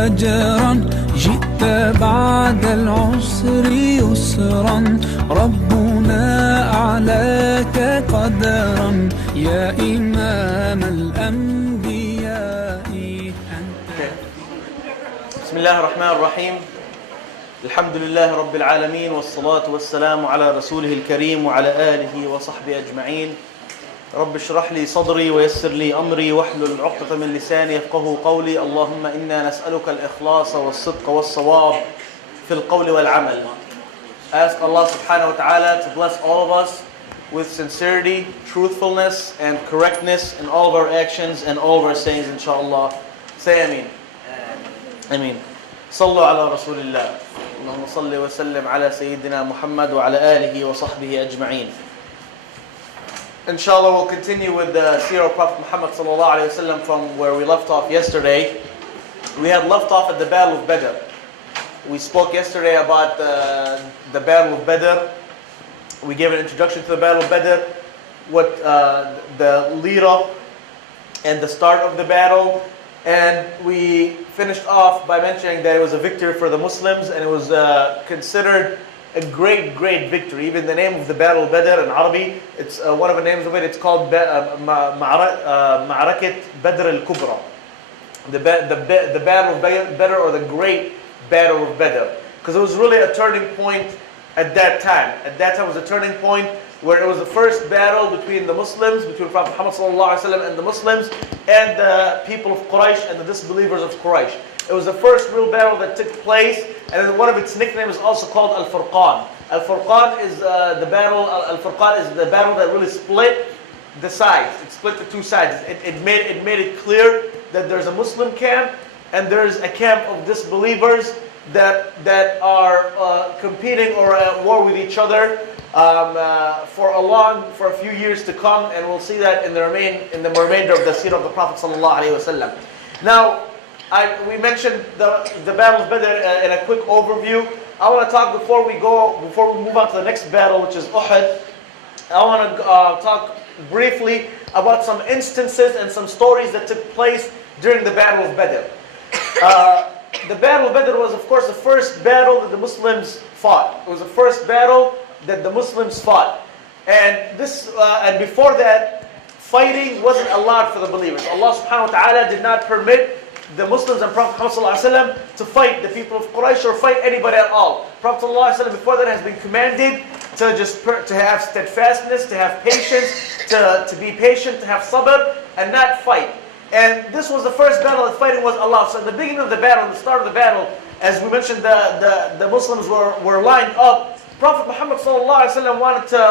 فجرا جئت بعد العسر يسرا ربنا أعلاك قدرا يا إمام الأنبياء بسم الله الرحمن الرحيم. الحمد لله رب العالمين والصلاة والسلام على رسوله الكريم وعلى آله وصحبه أجمعين. رب اشرح لي صدري ويسر لي أمري واحلل عقدة من لساني يفقهوا قولي. اللهم إنا نسألك الإخلاص والصدق والصواب في القول والعمل. Ask Allah subhanahu wa ta'ala to bless all of us with sincerity, truthfulness and correctness in all of our actions and all of our sayings, inshallah. Say Ameen. Ameen. صلوا على رسول الله. اللهم صل وسلم على سيدنا محمد وعلى آله وصحبه أجمعين. Inshallah, we'll continue with the Seerah of Prophet Muhammad sallallahu alayhi wa sallam from where we left off yesterday. We had left off at the Battle of Badr. We spoke yesterday about the Battle of Badr. We gave an introduction to the Battle of Badr, what the lead up and the start of the battle. And we finished off by mentioning that it was a victory for the Muslims, and it was considered a great victory. Even the name of the Battle of Badr in Arabic, it's one of the names of it, it's called Ma'arakat Badr al-Kubra. The Battle of Badr, or the Great Battle of Badr. Because it was really a turning point at that time. At that time it was a turning point where it was the first battle between the Muslims, between Prophet Muhammad ﷺ and the Muslims, and the people of Quraysh and the disbelievers of Quraysh. It was the first real battle that took place, and one of its nicknames is also called Al-Furqan. Al-Furqan is the battle. Al-Furqan is the battle that really split the sides. It split the two sides. It made it clear that there's a Muslim camp and there's a camp of disbelievers that are competing or at war with each other for a few years to come, and we'll see that in the remainder of the Seerah of the Prophet sallallahu alaihi wasallam. Now, we mentioned the Battle of Badr in a quick overview. I want to talk before we move on to the next battle, which is Uhud. I want to talk briefly about some instances and some stories that took place during the Battle of Badr. The Battle of Badr was, of course, the first battle that the Muslims fought. It was the first battle that the Muslims fought. And before that, fighting wasn't allowed for the believers. Allah subhanahu wa ta'ala did not permit the Muslims and Prophet Muhammad ﷺ to fight the people of Quraysh or fight anybody at all. Prophet ﷺ before that has been commanded to have steadfastness, to have patience, to be patient, to have sabr, and not fight. And this was the first battle that fighting was allowed. So at the beginning of the battle, the start of the battle, as we mentioned, the Muslims were lined up. Prophet Muhammad ﷺ wanted to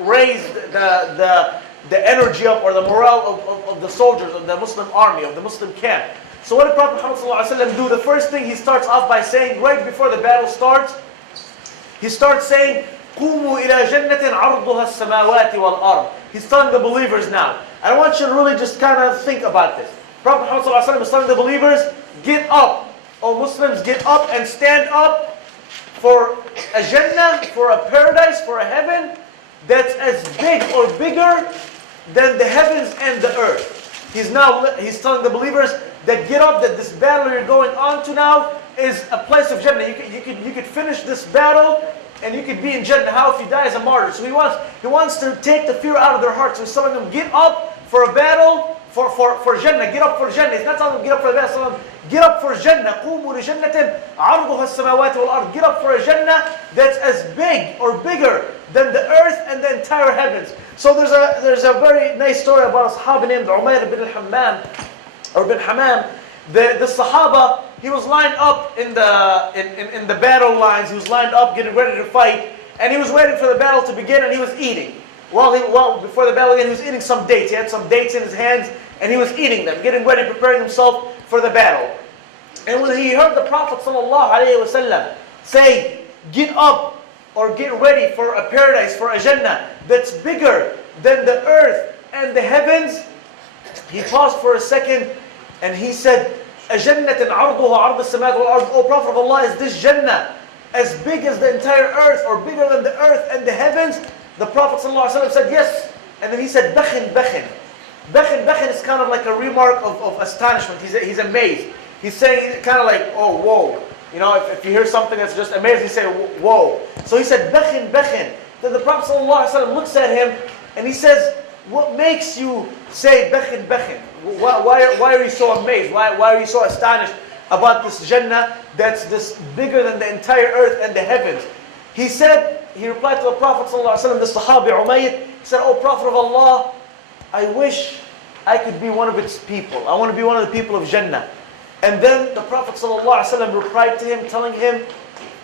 raise the energy up, or the morale of the soldiers, of the Muslim army, of the Muslim camp. So what did Prophet Muhammad ﷺ do? The first thing he starts off by saying, right before the battle starts, he starts saying, قُومُوا إِلَى جَنَّةٍ عَرْضُهَا السَّمَاوَاتِ وَالْأَرْضِ. He's telling the believers now. I want you to really just kind of think about this. Prophet Muhammad ﷺ is telling the believers, get up. O Muslims, get up and stand up for a Jannah, for a paradise, for a heaven that's as big or bigger than the heavens and the earth. He's telling the believers that get up, that this battle you're going on to now is a place of Jannah. You could finish this battle and you could be in Jannah. How if you die as a martyr? So he wants to take the fear out of their hearts. So he's telling them, get up for a battle for Jannah. Get up for Jannah. He's not telling them get up for the battle. He's telling them, get up for Jannah. قُومُوا لِجَنَّةٍ عَرْضُهَا السَّمَاوَاتِ وَالْأَرْضِ. Get up for a Jannah that's as big or bigger than the earth and the entire heavens. So there's a very nice story about a Sahaba named Umayr bin al-Hammam, or bin Hammam. The Sahaba, he was lined up in the battle lines. He was lined up getting ready to fight, and he was waiting for the battle to begin, and he was eating. Before the battle began, he was eating some dates. He had some dates in his hands, and he was eating them, getting ready, preparing himself for the battle. And when he heard the Prophet ﷺ say, get up or get ready for a paradise, for a Jannah that's bigger than the earth and the heavens, he paused for a second and he said, أَجَنَّةٍ عَرْضُهَا عَرْضَ السَّمَاوَاتِ وَالْأَرْضِ. O Prophet of Allah, is this Jannah as big as the entire earth, or bigger than the earth and the heavens? The Prophet ﷺ said, yes. And then he said, بَخٍ بَخٍ. Bakhin is kind of like a remark of astonishment. He's amazed. He's saying kind of like, oh, whoa. You know, if you hear something that's just amazing, you say, whoa. So he said, Bekhin, Bekhin. Then the Prophet ﷺ looks at him and he says, what makes you say Bekhin, Bekhin? Why are you so amazed? Why are you so astonished about this Jannah that's this bigger than the entire earth and the heavens? He said, he replied to the Prophet ﷺ, the Sahabi Umayyad, he said, oh Prophet of Allah, I wish I could be one of its people. I want to be one of the people of Jannah. And then the Prophet ﷺ replied to him, telling him,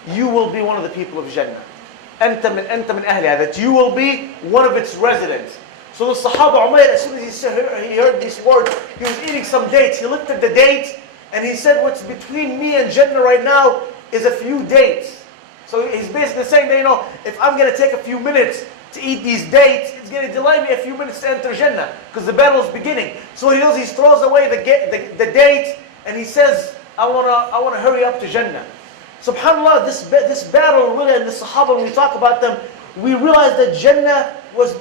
you will be one of the people of Jannah. أنت من أهلها, that you will be one of its residents. So the Sahaba Umayyad, as soon as he heard these words, he was eating some dates. He looked at the dates and he said, what's between me and Jannah right now is a few dates. So he's basically saying that, you know, if I'm going to take a few minutes to eat these dates, it's going to delay me a few minutes to enter Jannah because the battle is beginning. So what he does, he throws away the dates and he says, I want to hurry up to Jannah. SubhanAllah, this battle really, and the Sahaba, when we talk about them, we realize that Jannah was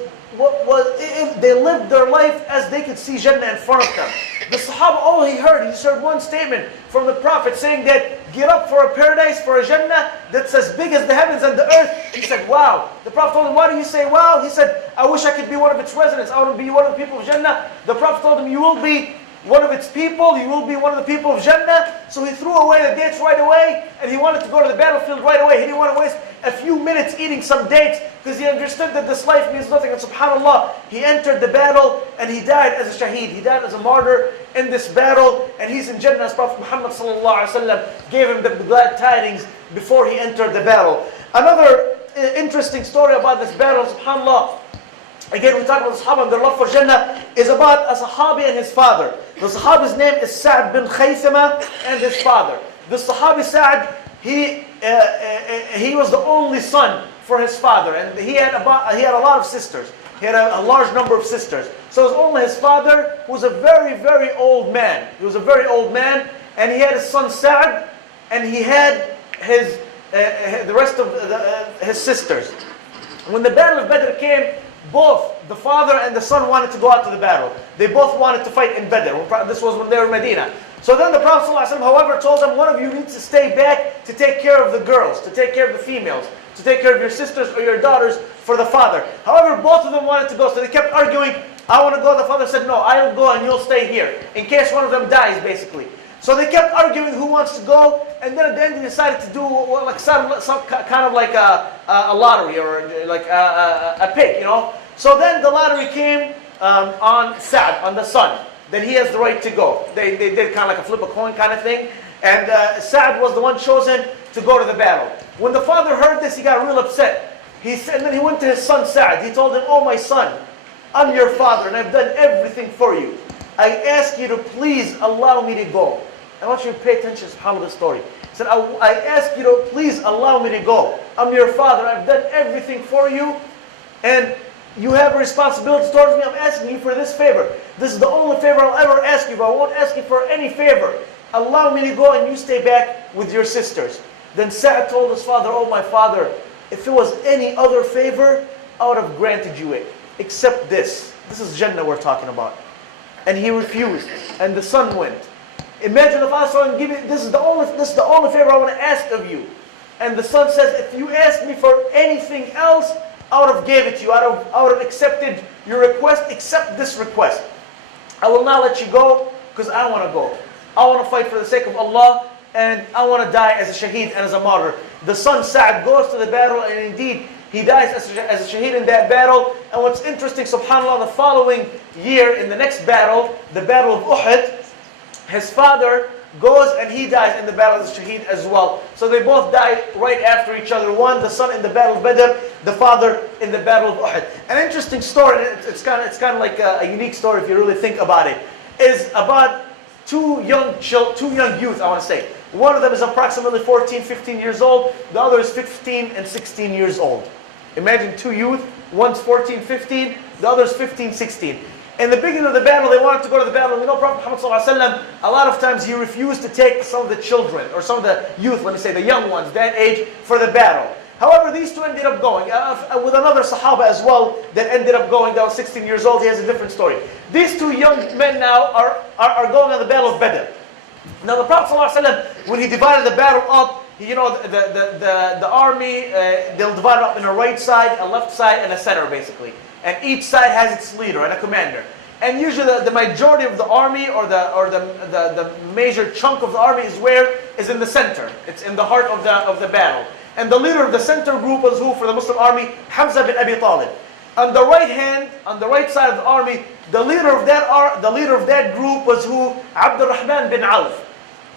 they lived their life as they could see Jannah in front of them. The Sahaba, all he just heard one statement from the Prophet saying that, get up for a paradise, for a Jannah that's as big as the heavens and the earth. He said, wow. The Prophet told him, why do you say wow? He said, I wish I could be one of its residents. I want to be one of the people of Jannah. The Prophet told him, you will be one of its people, you will be one of the people of Jannah. So he threw away the dates right away, and he wanted to go to the battlefield right away. He didn't want to waste a few minutes eating some dates, because he understood that this life means nothing. And subhanAllah, he entered the battle, and he died as a shaheed. He died as a martyr in this battle, and he's in Jannah as Prophet Muhammad gave him the glad tidings before he entered the battle. Another interesting story about this battle, subhanAllah, again, we talk about the Sahaba and their love for Jannah, is about a Sahabi and his father. The Sahabi's name is Sa'd bin Khaythama and his father. The Sahabi Sa'd, he was the only son for his father, and he had a lot of sisters. He had a large number of sisters. So it was only his father, who was a very, very old man. He was a very old man, and he had his son Sa'd, and he had the rest of his sisters. When the Battle of Badr came, both the father and the son wanted to go out to the battle. They both wanted to fight in Badr. This was when they were in Medina. So then the Prophet ﷺ, however, told them, one of you needs to stay back to take care of the girls, to take care of the females, to take care of your sisters or your daughters for the father. However, both of them wanted to go, so they kept arguing, I want to go. The father said, no, I'll go and you'll stay here, in case one of them dies, basically. So they kept arguing who wants to go, and then at the end they decided to do like some kind of like a lottery, or like a pick, you know. So then the lottery came on Sa'd, on the son, that he has the right to go. They did kind of like a flip a coin kind of thing, and Sa'd was the one chosen to go to the battle. When the father heard this, he got real upset. And then he went to his son Sa'd. He told him, oh my son, I'm your father and I've done everything for you. I ask you to please allow me to go. I want you to pay attention to how the story. He said, I ask you to please allow me to go. I'm your father. I've done everything for you, and you have a responsibility towards me. I'm asking you for this favor. This is the only favor I'll ever ask you, but I won't ask you for any favor. Allow me to go and you stay back with your sisters. Then Sa'd told his father, oh my father, if it was any other favor, I would have granted you it, except this. This is Jannah we're talking about. And he refused, and the son went. Imagine if I saw him give it, this is the only favor I want to ask of you. And the son says, if you ask me for anything else, I would have gave it to you. I would have accepted your request, except this request. I will not let you go, because I want to go. I want to fight for the sake of Allah, and I want to die as a shaheed and as a martyr. The son Sa'd goes to the battle, and indeed, he dies as a shaheed in that battle. And what's interesting, subhanAllah, the following year, in the next battle, the Battle of Uhud, his father goes and he dies in the battle as a shaheed as well. So they both die right after each other. One, the son in the Battle of Badr, the father in the Battle of Uhud. An interesting story, it's kind of like a unique story if you really think about it, is about two young youth, I want to say. One of them is approximately 14, 15 years old. The other is 15 and 16 years old. Imagine two youth, one's 14, 15, the other's 15, 16. In the beginning of the battle, they wanted to go to the battle. We know Prophet Muhammad ﷺ, a lot of times he refused to take some of the children, or some of the youth, let me say, the young ones, that age, for the battle. However, these two ended up going, with another Sahaba as well, that ended up going, that was 16 years old. He has a different story. These two young men now are going on the Battle of Badr. Now the Prophet ﷺ, when he divided the battle up, you know, the army, they'll divide it up in a right side, a left side, and a center basically. And each side has its leader and a commander. And usually the majority of the army or the major chunk of the army is in the center. It's in the heart of the battle. And the leader of the center group was who for the Muslim army? Hamza bin Abi Talib. On the right hand, on the right side of the army, the leader of that group was who? Abdurrahman bin Auf.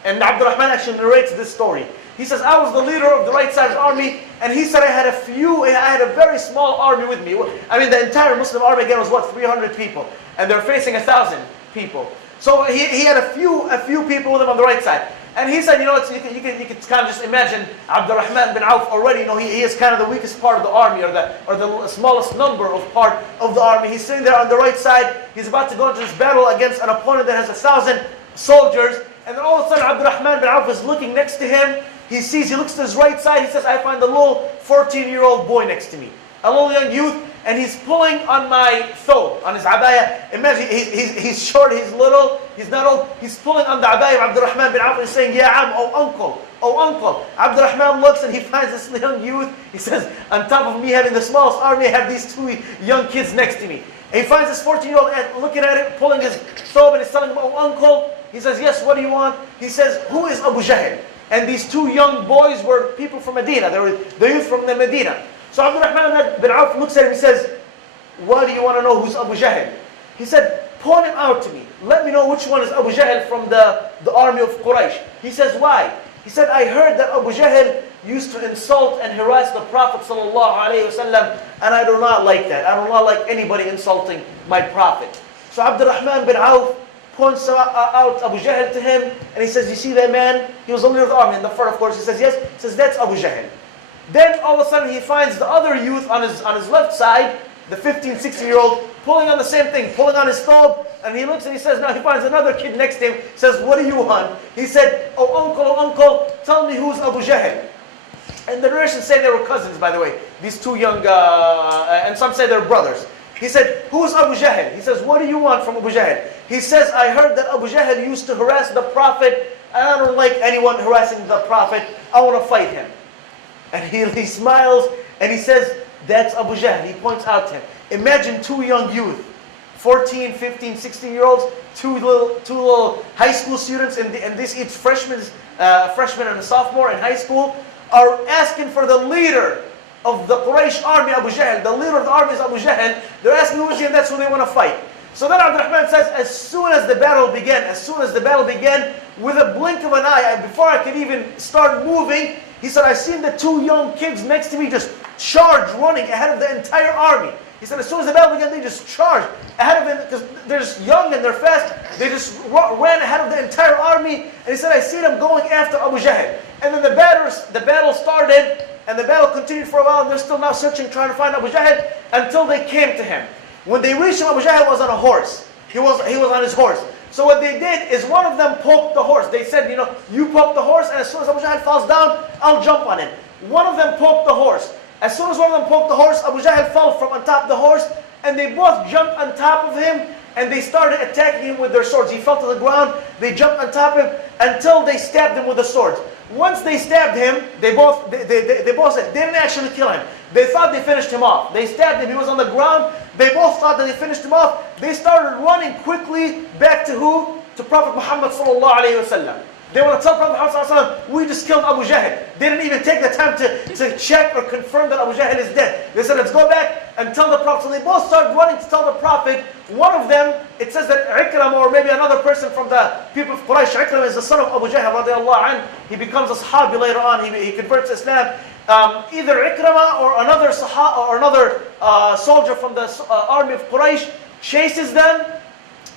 And Abdurrahman actually narrates this story. He says, I was the leader of the right side of the army, and he said I had a very small army with me. I mean, the entire Muslim army again was what, 300 people, and they're facing 1,000 people. So he had a few people with him on the right side. And he said, you know, you can kind of just imagine Abdurrahman bin Auf already, you know, he is kind of the weakest part of the army, or the smallest number of part of the army. He's sitting there on the right side. He's about to go into this battle against an opponent that has 1,000 soldiers. And then all of a sudden, Abdurrahman bin Auf is looking next to him. He looks to his right side. He says, I find a little 14-year-old boy next to me, a little young youth, and he's pulling on my thobe, on his abaya. Imagine, he's short, he's little, he's not old. He's pulling on the abaya of Abdurrahman bin Auf and saying, Ya Am, oh uncle. Abdurrahman looks and he finds this young youth. He says, on top of me having the smallest army, I have these two young kids next to me. And he finds this 14-year-old looking at it, pulling his thobe, and he's telling him, oh uncle. He says, yes, what do you want? He says, who is Abu Jahl? And these two young boys were people from Medina. They were the youth from the Medina. So Abdurrahman bin Auf looks at him and says, why do you want to know who's Abu Jahl? He said, point him out to me. Let me know which one is Abu Jahl from the army of Quraysh. He says, why? He said, I heard that Abu Jahl used to insult and harass the Prophet ﷺ, and I do not like that. I do not like anybody insulting my Prophet. So Abdurrahman bin Auf points out Abu Jahl to him, and he says, you see that man? He was the leader of the army. In the front, of course, he says, yes. He says, that's Abu Jahl. Then all of a sudden he finds the other youth on his left side, the 15, 16-year-old, pulling on the same thing, pulling on his thobe, and he looks and he says, now he finds another kid next to him, says, what do you want? He said, oh uncle, tell me who's Abu Jahl. And the narrations say they were cousins, by the way, these two young, and some say they're brothers. He said, who's Abu Jahl? He says, what do you want from Abu Jahl? He says, I heard that Abu Jahl used to harass the Prophet, and I don't like anyone harassing the Prophet. I want to fight him. And he smiles, and he says, that's Abu Jahl. He points out to him. Imagine two young youth, 14, 15, 16-year-olds, two little high school students, and this each freshman and a sophomore in high school, are asking for the leader of the Quraysh army, Abu Jahl. The leader of the army is Abu Jahl. They're asking who is he, and that's who they want to fight. So then Abdurrahman says, as soon as the battle began, with a blink of an eye, before I could even start moving, he said, I seen the two young kids next to me just charge, running ahead of the entire army. He said, as soon as the battle began, they just charged ahead of him, because they're just young and they're fast. They just ran ahead of the entire army. And he said, I see them going after Abu Jahl. And then the battle started, and the battle continued for a while, and they're still now searching, trying to find Abu Jahl, until they came to him. When they reached him, Abu Jahl was on a horse. He was on his horse. So what they did is one of them poked the horse. They said, you know, you poke the horse, and as soon as Abu Jahl falls down, I'll jump on him. One of them poked the horse. As soon as one of them poked the horse, Abu Jahl fell from on top of the horse, and they both jumped on top of him, and they started attacking him with their swords. He fell to the ground, they jumped on top of him, until they stabbed him with the swords. Once they stabbed him, they both said, they didn't actually kill him. They thought they finished him off. They stabbed him, he was on the ground. They both thought that they finished him off. They started running quickly back to who? To Prophet Muhammad ﷺ. They want to tell Prophet Muhammad ﷺ, we just killed Abu Jahl. They didn't even take the time to check or confirm that Abu Jahl is dead. They said, let's go back and tell the Prophet. So they both started running to tell the Prophet. One of them, it says that Ikramah, or maybe another person from the people of Quraysh, Ikramah is the son of Abu Jahl radiallahu anh. He becomes a Sahabi later on. He converts to Islam. Either Ikramah or another soldier from the army of Quraysh chases them,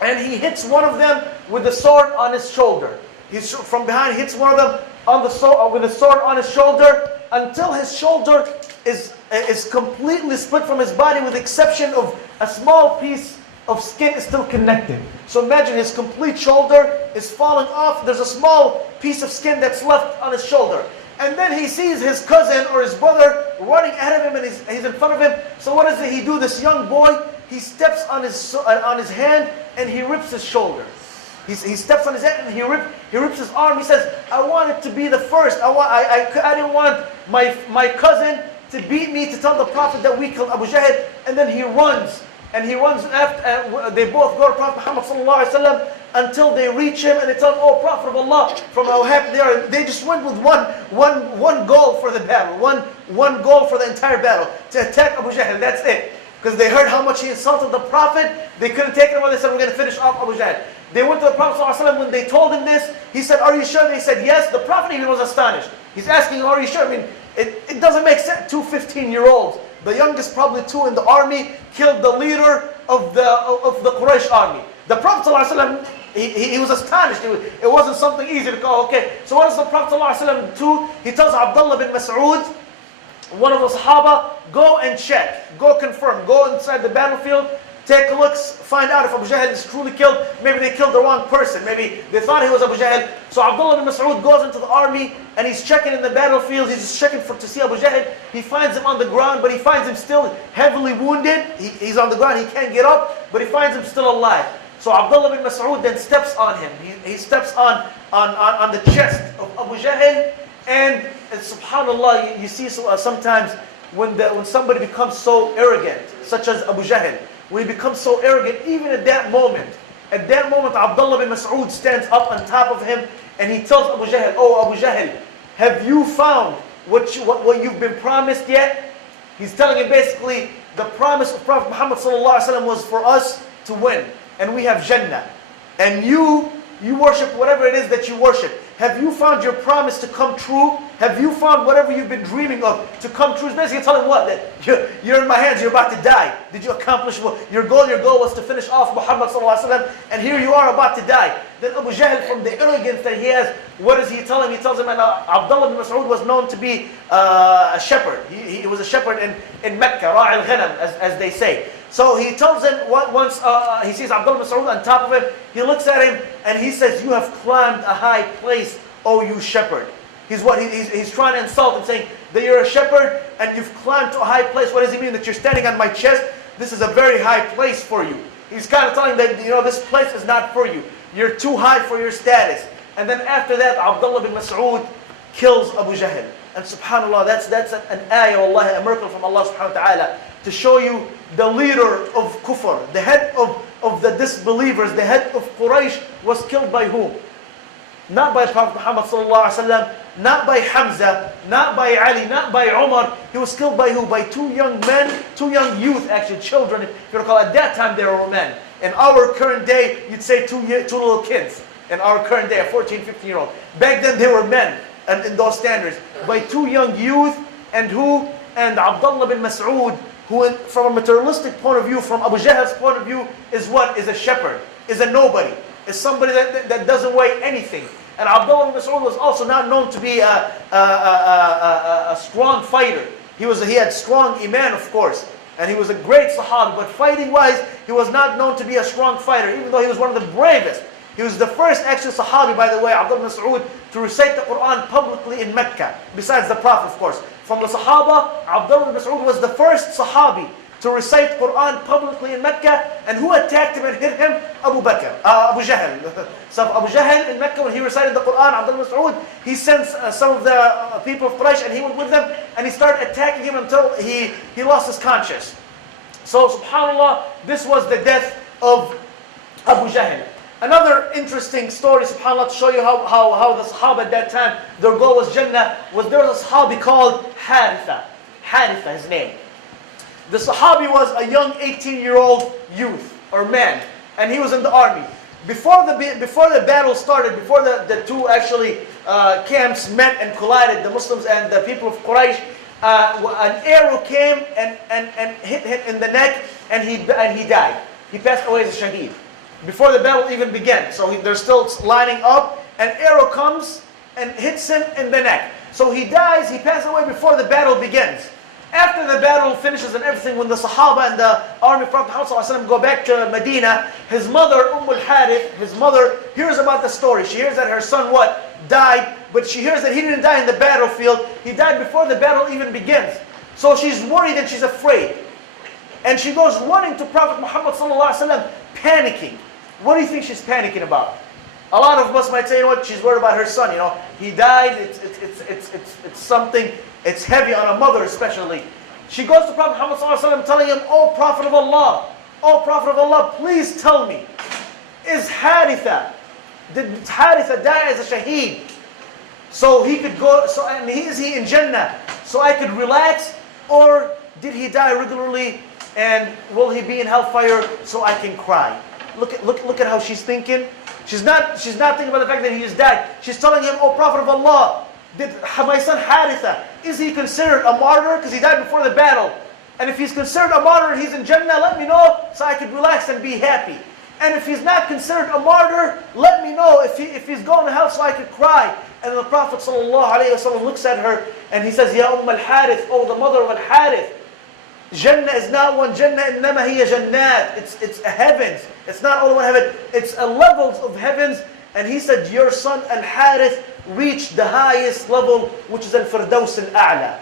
and he hits one of them with the sword on his shoulder. He's from behind, hits one of them with the sword on his shoulder, until his shoulder is completely split from his body, with the exception of a small piece of skin is still connected. So imagine his complete shoulder is falling off. There's a small piece of skin that's left on his shoulder. And then he sees his cousin or his brother running ahead of him, and he's in front of him. So what does he do? This young boy, he steps on his hand, and he rips his shoulder. He steps on his head and he rips his arm. He says, I want it to be the first. I didn't want my cousin to beat me, to tell the Prophet that we killed Abu Jahl. And then he runs. And he runs after, they both go to Prophet Muhammad sallallahu alaihi wasallam until they reach him and they tell him, oh Prophet of Allah, from how happy they are. They just went with one goal for the battle, one goal for the entire battle, to attack Abu Jahl. That's it. Because they heard how much he insulted the Prophet, they couldn't take it anymore. They said, we're going to finish off Abu Jahl. They went to the Prophet ﷺ. When they told him this, he said, are you sure? They said, yes. The Prophet even was astonished. He's asking, are you sure? I mean, it doesn't make sense. Two 15-year-olds, the youngest probably two in the army, killed the leader of the Quraysh army. The Prophet ﷺ, he was astonished. It wasn't something easy to go, okay. So what does the Prophet ﷺ do? He tells Abdullah bin Mas'ud, one of the Sahaba, go and check, go confirm, go inside the battlefield, take a look, find out if Abu Jahl is truly killed. Maybe they killed the wrong person. Maybe they thought he was Abu Jahl. So Abdullah bin Mas'ud goes into the army and he's checking in the battlefield. He's just checking to see Abu Jahl. He finds him on the ground, but he finds him still heavily wounded. He's on the ground, he can't get up, but he finds him still alive. So Abdullah bin Mas'ud then steps on him. He steps on the chest of Abu Jahl. And subhanAllah, you see sometimes when somebody becomes so arrogant, such as Abu Jahl, when he becomes so arrogant, even at that moment, Abdullah bin Mas'ud stands up on top of him and he tells Abu Jahl, oh Abu Jahl, have you found what you've been promised yet? He's telling him basically, the promise of Prophet Muhammad ﷺ was for us to win, and we have Jannah. And you worship whatever it is that you worship. Have you found your promise to come true? Have you found whatever you've been dreaming of to come true? It's basically telling what? That you're in my hands, you're about to die. Did you accomplish what? Your goal was to finish off Muhammad ﷺ, and here you are about to die. Then Abu Jahl, from the arrogance that he has, what does he tell him? He tells him, and Abdullah bin Mas'ud was known to be a shepherd. He was a shepherd in Mekka, Ra'i al-Ghanam, as they say. So he tells him, once he sees Abdullah bin Mas'ud on top of him, he looks at him and he says, you have climbed a high place, O you shepherd. He's trying to insult him, saying that you're a shepherd and you've climbed to a high place. What does he mean? That you're standing on my chest? This is a very high place for you. He's kind of telling that, this place is not for you. You're too high for your status. And then after that, Abdullah bin Mas'ud kills Abu Jahl. And subhanAllah, that's an ayah, wallahi, a miracle from Allah subhanahu wa ta'ala, to show you the leader of kufr, the head of the disbelievers, the head of Quraysh was killed by whom? Not by Prophet Muhammad sallallahu alaihi wasallam, not by Hamza, not by Ali, not by Umar. He was killed by who? By two young men, two young youth, actually children, if you recall. At that time they were men. In our current day, you'd say two little kids. In our current day, a 14, 15-year-old. Back then they were men, and in those standards. By two young youth, and who? And Abdullah bin Mas'ud, who from a materialistic point of view, from Abu Jahl's point of view, is what? Is a shepherd, is a nobody, is somebody that doesn't weigh anything. And Abdullah bin Mas'ud was also not known to be a strong fighter. He had strong iman, of course, and he was a great Sahabi, but fighting-wise, he was not known to be a strong fighter, even though he was one of the bravest. He was the first actual Sahabi, by the way, Abdullah bin Mas'ud, to recite the Quran publicly in Mecca, besides the Prophet, of course. From the Sahaba, Abdullah bin Mas'ud was the first Sahabi to recite Quran publicly in Mecca. And who attacked him and hit him? Abu Jahl. So Abu Jahl in Mecca, when he recited the Quran, Abdullah bin Mas'ud, he sent some of the people of Quraysh, and he went with them, and he started attacking him until he lost his conscience. So subhanAllah, this was the death of Abu Jahl. Another interesting story, subhanAllah, to show you how the Sahaba at that time, their goal was Jannah, was there was a Sahabi called Haritha, his name. The Sahabi was a young 18-year-old youth, or man, and he was in the army. Before the battle started, before the two actually camps met and collided, the Muslims and the people of Quraysh, an arrow came and hit him in the neck, and he died. He passed away as a shaheed. Before the battle even began. So they're still lining up. An arrow comes and hits him in the neck. So he dies, he passes away before the battle begins. After the battle finishes and everything, when the Sahaba and the army of Prophet Muhammad go back to Medina, his mother, Harith, his mother, hears about the story. She hears that her son, died, but she hears that he didn't die in the battlefield. He died before the battle even begins. So she's worried and she's afraid. And she goes running to Prophet Muhammad ﷺ, panicking. What do you think she's panicking about? A lot of us might say, you know what, she's worried about her son, you know. He died, it's something, it's heavy on a mother especially. She goes to Prophet Muhammad ﷺ telling him, oh Prophet of Allah, please tell me, is Haritha, did Haritha die as a shaheed? So he could go, and is he in Jannah? So I could relax, or did he die regularly, and will he be in hellfire so I can cry? Look at how she's thinking. She's not thinking about the fact that he just died. She's telling him, oh Prophet of Allah, did my son Haritha, is he considered a martyr? Because he died before the battle. And if he's considered a martyr and he's in Jannah, let me know so I could relax and be happy. And if he's not considered a martyr, let me know if he's going to hell so I could cry. And the Prophet ﷺ looks at her and he says, Ya al-Harith, oh the mother of al-Harith, Jannah is not one Jannah, innama hiya jannat. It's a heavens. It's not only one heaven, it's a levels of heavens. And he said, your son al-Harith reached the highest level, which is al-Firdaus al-A'la.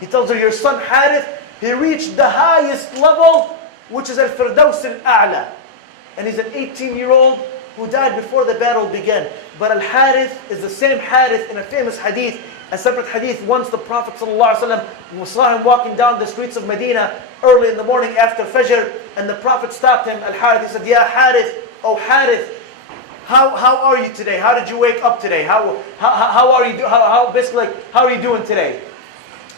He tells her, your son Harith, he reached the highest level, which is al-Firdaus al-A'la. And he's an 18-year-old who died before the battle began. But al-Harith is the same Harith in a famous hadith, a separate hadith. Once the Prophet ﷺ saw him walking down the streets of Medina early in the morning after Fajr, and the Prophet stopped him, al-Harith, he said, Ya Harith, oh Harith, how are you today? How did you wake up today? How are you how are you doing today?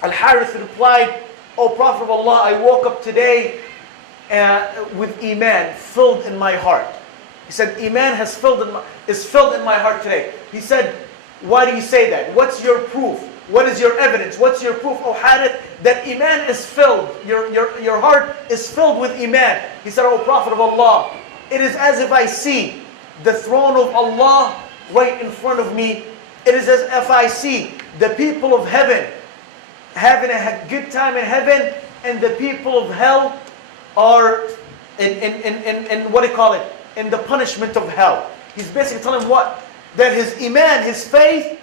Al-Harith replied, oh Prophet of Allah, I woke up today with Iman filled in my heart. He said, Iman is filled in my heart today. He said, why do you say that? What's your proof? What is your evidence? What's your proof, oh Harith, that Iman is filled, your heart is filled with Iman? He said, oh Prophet of Allah, it is as if I see the throne of Allah right in front of me. It is as if I see the people of heaven having a good time in heaven, and the people of hell are in what do you call it? In the punishment of hell. He's basically telling him what? That his iman, his faith,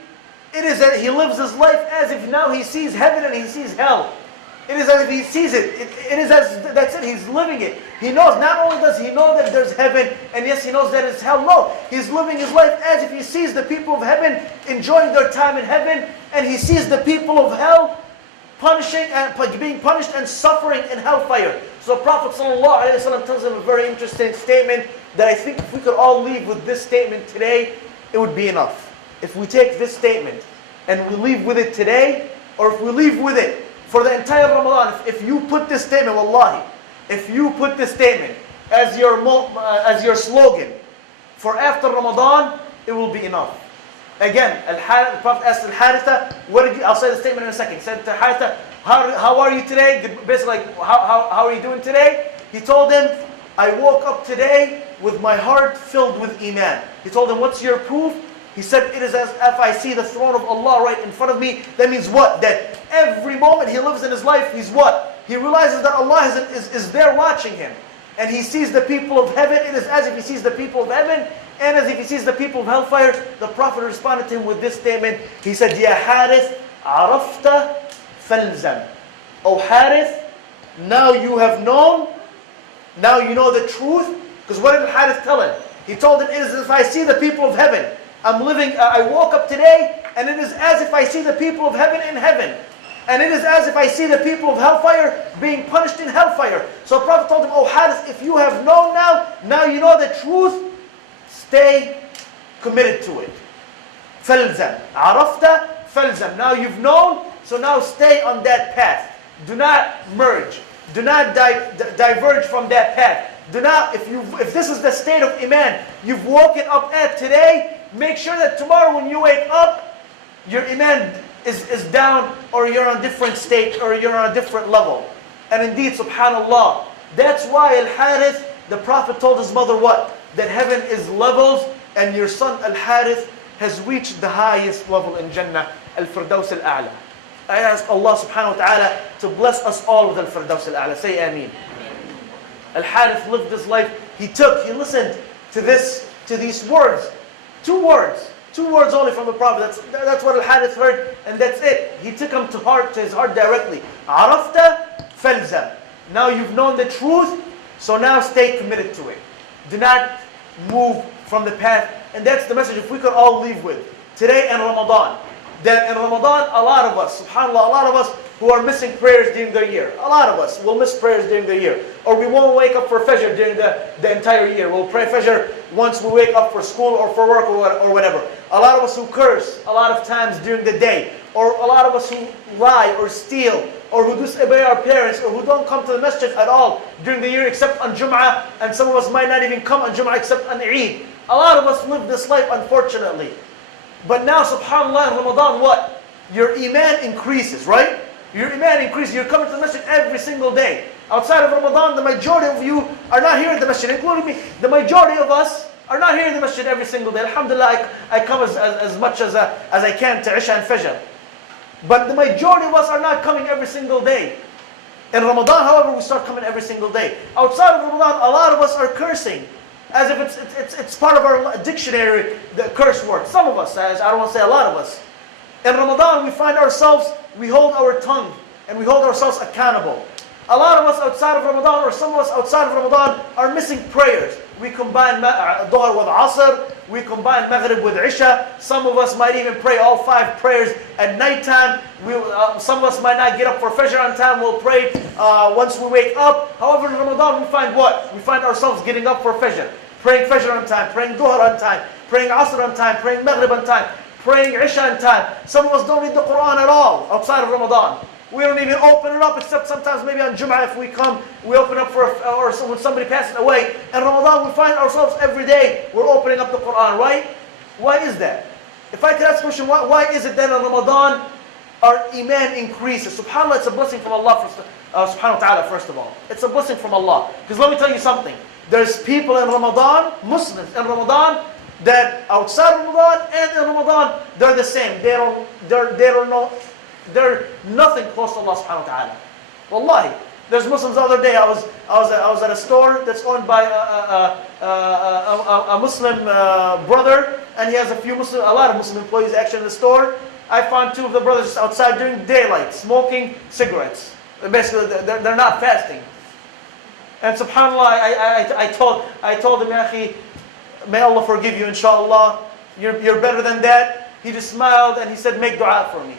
it is that he lives his life as if now he sees heaven and he sees hell. It is as if he sees it. It is as, that's it, he's living it. He knows, not only does he know that there's heaven, and yes, he knows that it's hell, no. He's living his life as if he sees the people of heaven enjoying their time in heaven, and he sees the people of hell being punished and suffering in hellfire. So Prophet ﷺ tells him a very interesting statement that I think if we could all leave with this statement today, it would be enough. If we take this statement and we leave with it today, or if we leave with it for the entire Ramadan, if you put this statement, wallahi, if you put this statement as your slogan for after Ramadan, it will be enough. Again, the Prophet asked Al-Haritha, I'll say the statement in a second. He said to Haritha, how are you today? Basically, like, how are you doing today? He told him, I woke up today with my heart filled with Iman. He told him, what's your proof? He said, it is as if I see the throne of Allah right in front of me. That means what? That every moment he lives in his life, he's what? He realizes that Allah is there watching him. And he sees the people of heaven. It is as if he sees the people of heaven, and as if he sees the people of hellfire. The Prophet responded to him with this statement. He said, Ya Harith, arafta falzam. Oh Harith, now you have known, now you know the truth. Because what did Harith tell him? He told him, it is as if I see the people of heaven. I woke up today, and it is as if I see the people of heaven in heaven. And it is as if I see the people of hellfire being punished in hellfire. So the Prophet told him, oh Harith, if you have known now you know the truth, stay committed to it. Falzam. Arafta falzam. Now you've known, so now stay on that path. Do not merge. Do not diverge from that path. Do not, if this is the state of Iman you've woken up at today, make sure that tomorrow when you wake up, your Iman is down, or you're on a different state, or you're on a different level. And indeed, subhanAllah, that's why Al-Harith, the Prophet told his mother what? That heaven is levels, and your son Al-Harith has reached the highest level in Jannah, Al-Firdaus Al-A'la. I ask Allah subhanahu wa ta'ala to bless us all with Al-Firdaus Al-A'la. Say Ameen. Al-Harith lived his life. He listened to these words. Two words only from the Prophet. That's what Al-Harith heard, and that's it. He took them to his heart directly. Arafta falzam. Now you've known the truth, so now stay committed to it. Do not move from the path. And that's the message if we could all leave with today in Ramadan. That in Ramadan, a lot of us, subhanAllah, a lot of us who are missing prayers during the year. A lot of us will miss prayers during the year. Or we won't wake up for Fajr during the entire year. We'll pray Fajr once we wake up for school or for work or whatever. A lot of us who curse a lot of times during the day. Or a lot of us who lie or steal or who disobey our parents or who don't come to the masjid at all during the year except on Jum'ah. And some of us might not even come on Jum'ah except on Eid. A lot of us live this life unfortunately. But now, subhanAllah, in Ramadan, what? Your iman increases, right? Your iman increases. You're coming to the masjid every single day. Outside of Ramadan, the majority of you are not here in the masjid, including me. The majority of us are not here in the masjid every single day. Alhamdulillah, I come as much as I can to Isha and Fajr. But the majority of us are not coming every single day. In Ramadan, however, we start coming every single day. Outside of Ramadan, a lot of us are cursing. As if it's part of our dictionary, the curse word. Some of us, I don't want to say a lot of us. In Ramadan, we find ourselves, we hold our tongue and we hold ourselves accountable. A lot of us outside of Ramadan, or some of us outside of Ramadan, are missing prayers. We combine Dhuhr with Asr, we combine Maghrib with Isha. Some of us might even pray all 5 prayers at nighttime. Some of us might not get up for Fajr on time, we'll pray once we wake up. However, in Ramadan, we find what? We find ourselves getting up for Fajr. Praying Fajr on time, praying Dhuhr on time, praying Asr on time, praying Maghrib on time, praying Isha on time. Some of us don't read the Quran at all outside of Ramadan. We don't even open it up except sometimes maybe on Jum'ah if we come, we open up or when somebody passes away. In Ramadan we find ourselves every day, we're opening up the Quran, right? Why is that? If I could ask the question, why is it that in Ramadan our iman increases? SubhanAllah, it's a blessing from Allah, subhanahu wa ta'ala, first of all. It's a blessing from Allah. Because let me tell you something. There's people in Ramadan, Muslims in Ramadan, that outside Ramadan and in Ramadan, they're the same. They're nothing close to Allah subhanahu wa ta'ala. Wallahi. There's Muslims the other day, I was at a store that's owned by a Muslim brother, and he has a lot of Muslim employees actually in the store. I found 2 of the brothers outside during daylight, smoking cigarettes. Basically, they're not fasting. And subhanAllah, I told him, Ya akhi, may Allah forgive you, inshallah. You're better than that. He just smiled and he said, make dua for me.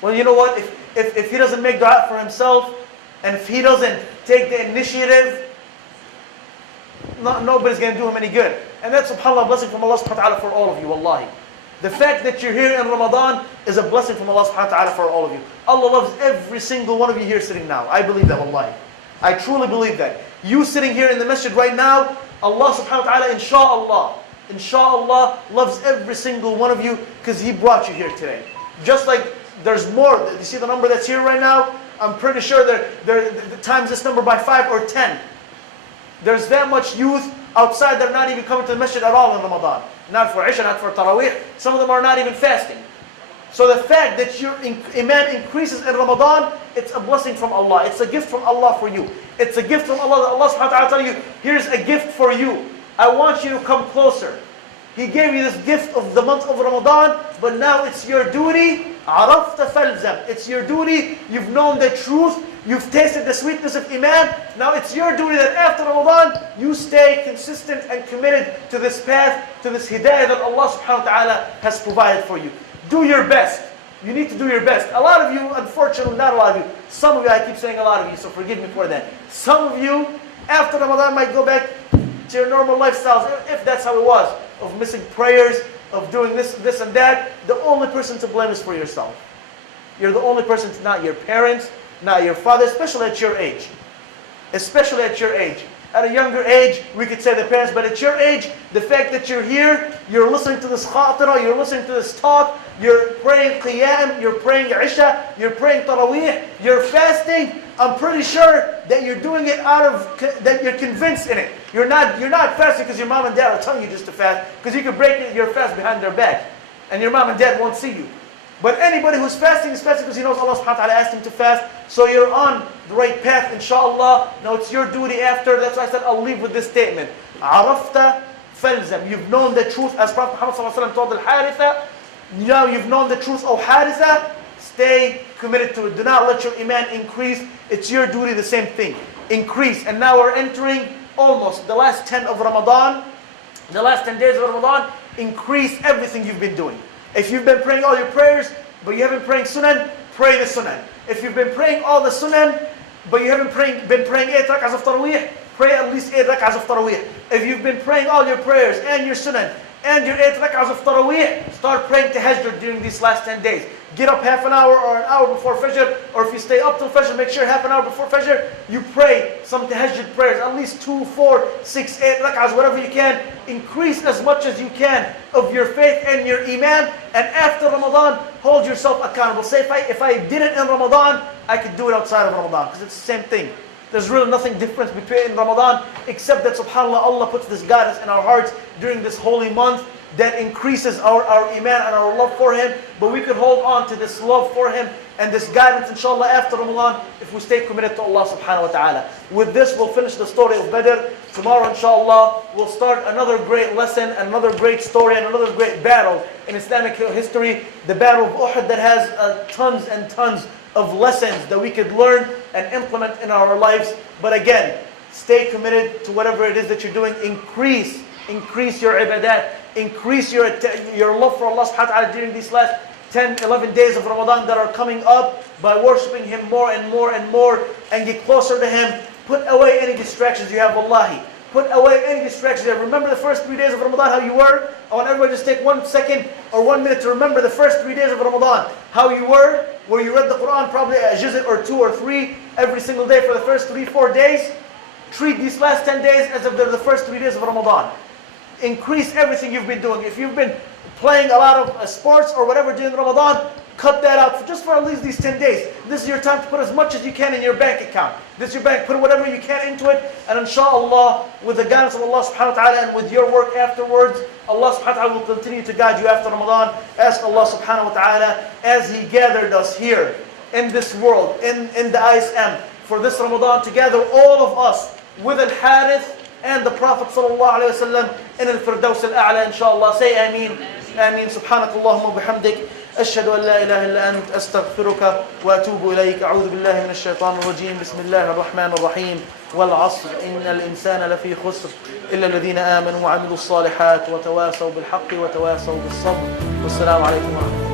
Well, you know what? If he doesn't make dua for himself, and if he doesn't take the initiative, nobody's going to do him any good. And that's, subhanAllah, a blessing from Allah subhanahu wa ta'ala for all of you, wallahi. The fact that you're here in Ramadan is a blessing from Allah subhanahu wa ta'ala for all of you. Allah loves every single one of you here sitting now. I believe that, wallahi. I truly believe that. You sitting here in the masjid right now, Allah subhanahu wa ta'ala, inshallah, loves every single one of you because He brought you here today. Just like there's more. You see the number that's here right now? I'm pretty sure there times this number by 5 or 10. There's that much youth outside that are not even coming to the masjid at all in Ramadan. Not for Isha, not for Taraweeh. Some of them are not even fasting. So the fact that your iman increases in Ramadan, it's a blessing from Allah. It's a gift from Allah for you. It's a gift from Allah that Allah subhanahu wa ta'ala tell you, here's a gift for you. I want you to come closer. He gave you this gift of the month of Ramadan, but now it's your duty. عرفت فالزم. It's your duty. You've known the truth. You've tasted the sweetness of Iman. Now it's your duty that after Ramadan, you stay consistent and committed to this path, to this hidayah that Allah subhanahu wa ta'ala has provided for you. Do your best. You need to do your best. A lot of you, unfortunately, not a lot of you, some of you, I keep saying a lot of you, so forgive me for that. Some of you, after Ramadan, might go back to your normal lifestyles, if that's how it was, of missing prayers, of doing this and that. The only person to blame is for yourself. You're the only person, not your parents, not your father, especially at your age. Especially at your age. At a younger age, we could say the parents, but at your age, the fact that you're here, you're listening to this khatira, you're listening to this talk, you're praying qiyam, you're praying isha, you're praying taraweeh, you're fasting, I'm pretty sure that you're doing it that you're convinced in it. You're not fasting because your mom and dad are telling you just to fast, because you could break your fast behind their back, and your mom and dad won't see you. But anybody who's fasting is fasting because he knows Allah subhanahu wa ta'ala asked him to fast. So you're on the right path, inshallah. Now it's your duty after. That's why I said I'll leave with this statement. عرفت فالزم. You've known the truth, as Prophet Muhammad sallallahu alaihi wasallam told Al-Haritha. Now you've known the truth, O Haritha. Stay committed to it. Do not let your iman increase. It's your duty, the same thing. Increase. And now we're entering almost the last 10 of Ramadan, the last 10 days of Ramadan, increase everything you've been doing. If you've been praying all your prayers, but you haven't praying sunan, pray the sunan. If you've been praying all the sunan, but you haven't been praying 8 rak'ahs of taraweeh, pray at least 8 rak'ahs of taraweeh. If you've been praying all your prayers and your sunan and your 8 rak'ahs of taraweeh, start praying tahajjud during these last 10 days. Get up half an hour or an hour before Fajr, or if you stay up till Fajr, make sure half an hour before Fajr, you pray some tahajjud prayers, at least 2, 4, 6, 8 rak'ahs, whatever you can. Increase as much as you can of your faith and your iman, and after Ramadan, hold yourself accountable. Say, if I did it in Ramadan, I could do it outside of Ramadan, because it's the same thing. There's really nothing different between Ramadan, except that subhanAllah, Allah puts this guidance in our hearts during this holy month that increases our iman and our love for Him. But we could hold on to this love for Him and this guidance, inshallah, after Ramadan, if we stay committed to Allah subhanahu wa ta'ala. With this, we'll finish the story of Badr. Tomorrow, inshallah, we'll start another great lesson, another great story, and another great battle in Islamic history. The Battle of Uhud, that has tons and tons of lessons that we could learn and implement in our lives. But again, stay committed to whatever it is that you're doing. Increase your ibadat. Increase your love for Allah subhanahu wa ta'ala during these last 10, 11 days of Ramadan that are coming up, by worshiping Him more and more and more, and get closer to Him. Put away any distractions you have, wallahi. Put away any distractions you have. Remember the first 3 days of Ramadan, how you were? I want everybody to just take 1 second or 1 minute to remember the first 3 days of Ramadan. How you were, where you read the Quran probably a juz' or 2 or 3 every single day for the first 3, 4 days. Treat these last 10 days as if they're the first 3 days of Ramadan. Increase everything you've been doing. If you've been playing a lot of sports or whatever during Ramadan, cut that out just for at least these 10 days. This is your time to put as much as you can in your bank account. This is your bank. Put whatever you can into it. And inshallah, with the guidance of Allah subhanahu wa ta'ala and with your work afterwards, Allah subhanahu wa ta'ala will continue to guide you after Ramadan. Ask Allah subhanahu wa ta'ala, as He gathered us here in this world, in the ISM, for this Ramadan, to gather all of us with Al-Harith and the Prophet sallallahu alayhi wa sallam in al-Firdaus al-A'la, inshallah. Say Ameen. Ameen. Subhanakallahumma bihamdik. أشهد أن لا إله إلا أنت أستغفرك وأتوب إليك. أعوذ بالله من الشيطان الرجيم. بسم الله الرحمن الرحيم. والعصر إن الإنسان لفي خسر إلا الذين آمنوا وعملوا الصالحات وتواصوا بالحق وتواصوا بالصبر. والسلام عليكم ورحمة الله.